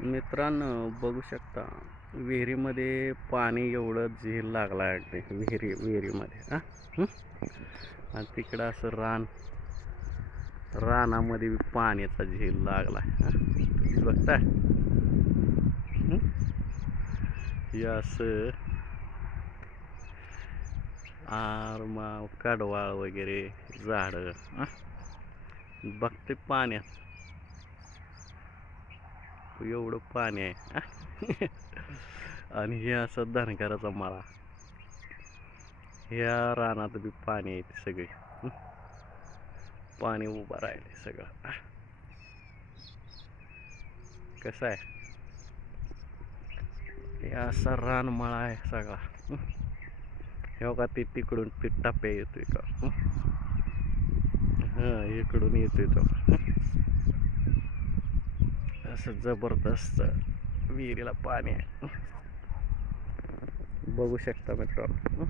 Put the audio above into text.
मित्रांनो, बघू शकता विहिरीमध्ये पाणी एवढं झेल लागला आहे अगदी विहिरीमध्ये हं? आणि तिकडं असं रानामध्ये बी पाण्याचा झेल लागला आहे बघताय. हं? हे असं आरमाव कडवाळ वगैरे झाडं बघते पाण्यात एवढं पाणी आहे. आणि हे असं धनगराचा मळा, ह्या रानात बी पाणी आहे ते सगळे. पाणी उभं राहिले सगळं. कसं आहे, हे असा रानमळा आहे सगळा. हे बघा, ते तिकडून ते टप्प्या येतोय का. हा, इकडून येतोय तो. असं जबरदस्त विहिरीला पाणी आहे, बघू शकता मित्रांनो.